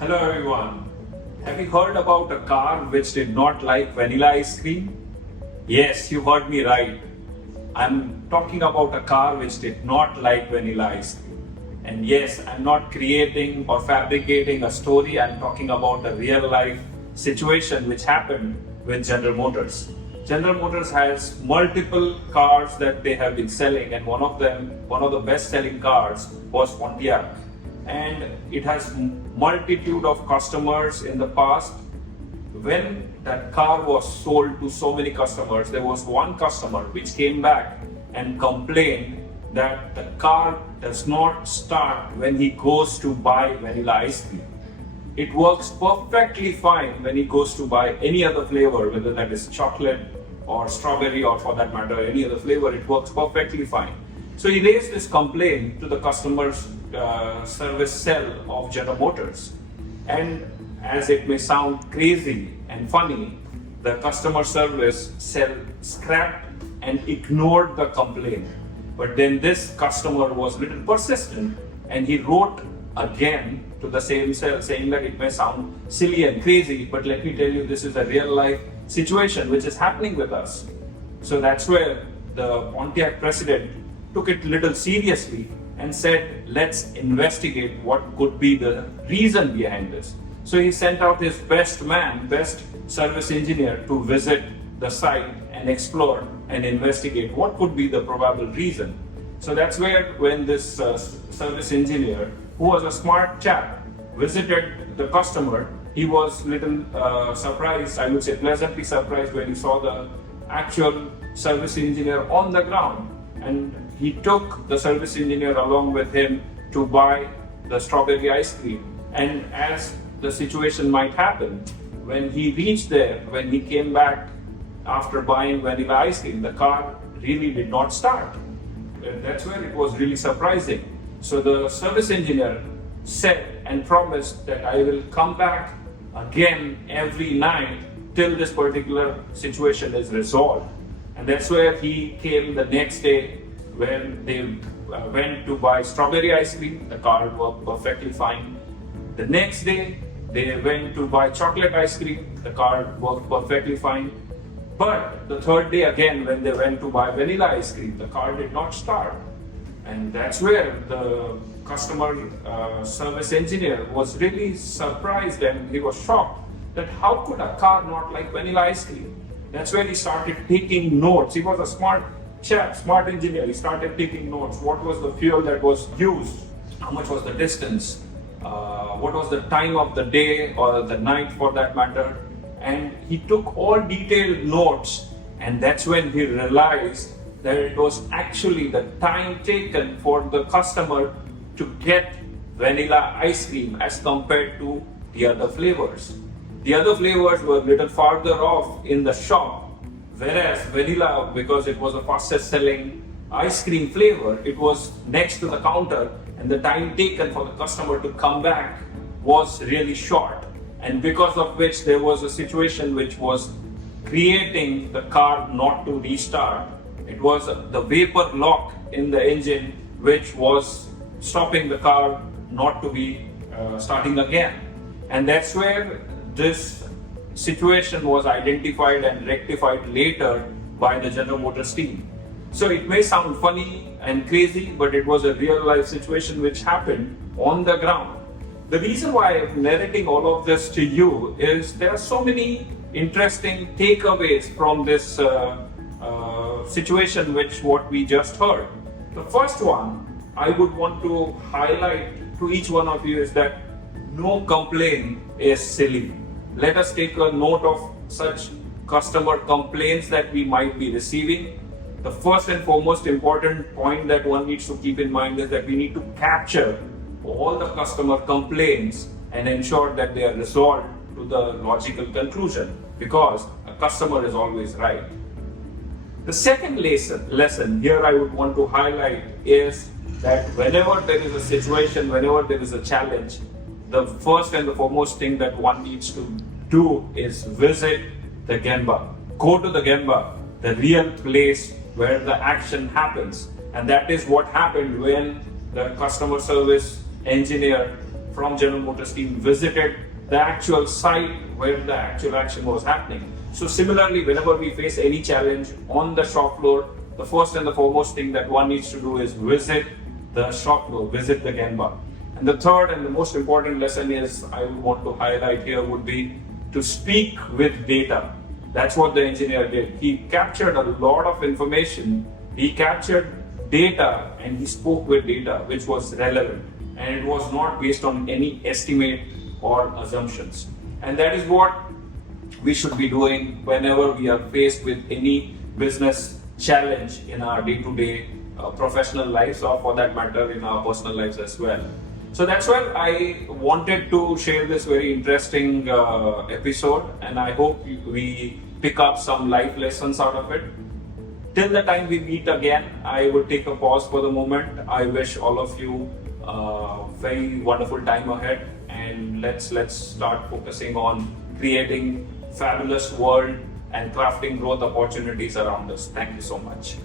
Hello everyone. Have you heard about a car which did not like vanilla ice cream? Yes, you heard me right. I'm talking about a car which did not like vanilla ice cream. And yes, I'm not creating or fabricating a story. I'm talking about a real life situation which happened with General Motors. General Motors has multiple cars that they have been selling, and one of the best selling cars was Pontiac. And it has multitude of customers in the past. When that car was sold to so many customers, there was one customer which came back and complained that the car does not start when he goes to buy vanilla ice cream. It works perfectly fine when he goes to buy any other flavor, whether that is chocolate or strawberry, or for that matter any other flavor. It works perfectly fine. So he raised this complaint to the customer's service cell of General Motors, and as it may sound crazy and funny, the customer service cell scrapped and ignored the complaint. But then this customer was a little persistent, and he wrote again to the same cell saying that it may sound silly and crazy, but let me tell you, this is a real life situation which is happening with us. So that's where the Pontiac president took it a little seriously and said, let's investigate what could be the reason behind this. So he sent out his best service engineer to visit the site and explore and investigate what could be the probable reason. So that's where, when this service engineer, who was a smart chap, visited the customer, he was little surprised, I would say pleasantly surprised, when he saw the actual service engineer on the ground. And he took the service engineer along with him to buy the strawberry ice cream. And as the situation might happen, when he reached there, when he came back after buying vanilla ice cream, the car really did not start. And that's where it was really surprising. So the service engineer said and promised that I will come back again every night till this particular situation is resolved. And that's where he came the next day, when they went to buy strawberry ice cream. The car worked perfectly fine. The next day, they went to buy chocolate ice cream. The car worked perfectly fine. But the third day again, when they went to buy vanilla ice cream, the car did not start. And that's where the customer service engineer was really surprised, and he was shocked that how could a car not like vanilla ice cream? That's where he started taking notes. He was a smart chap, smart engineer. He started taking notes. What was the fuel that was used? How much was the distance? What was the time of the day or the night, for that matter? And he took all detailed notes, and that's when he realized that it was actually the time taken for the customer to get vanilla ice cream as compared to the other flavors. The other flavors were a little farther off in the shop, whereas vanilla, because it was the fastest selling ice cream flavor, it was next to the counter, and the time taken for the customer to come back was really short. And because of which there was a situation which was creating the car not to restart. It was the vapor lock in the engine which was stopping the car not to be starting again. And that's where this situation was identified and rectified later by the General Motors team. So it may sound funny and crazy, but it was a real life situation which happened on the ground. The reason why I'm narrating all of this to you is there are so many interesting takeaways from this situation what we just heard. The first one I would want to highlight to each one of you is that no complaint is silly. Let us take a note of such customer complaints that we might be receiving. The first and foremost important point that one needs to keep in mind is that we need to capture all the customer complaints and ensure that they are resolved to the logical conclusion, because a customer is always right. The second lesson here I would want to highlight is that whenever there is a situation, whenever there is a challenge, the first and the foremost thing that one needs to do is visit the Gemba. Go to the Gemba, the real place where the action happens. And that is what happened when the customer service engineer from General Motors team visited the actual site where the actual action was happening. So similarly, whenever we face any challenge on the shop floor, the first and the foremost thing that one needs to do is visit the shop floor, visit the Gemba. And the third and the most important lesson is I would want to highlight here would be to speak with data. That's what the engineer did. He captured a lot of information. He captured data and he spoke with data which was relevant, and it was not based on any estimate or assumptions. And that is what we should be doing whenever we are faced with any business challenge in our day-to-day professional lives, or for that matter in our personal lives as well. So that's why I wanted to share this very interesting episode, and I hope we pick up some life lessons out of it. Till the time we meet again, I will take a pause for the moment. I wish all of you a very wonderful time ahead, and let's start focusing on creating fabulous world and crafting growth opportunities around us. Thank you so much.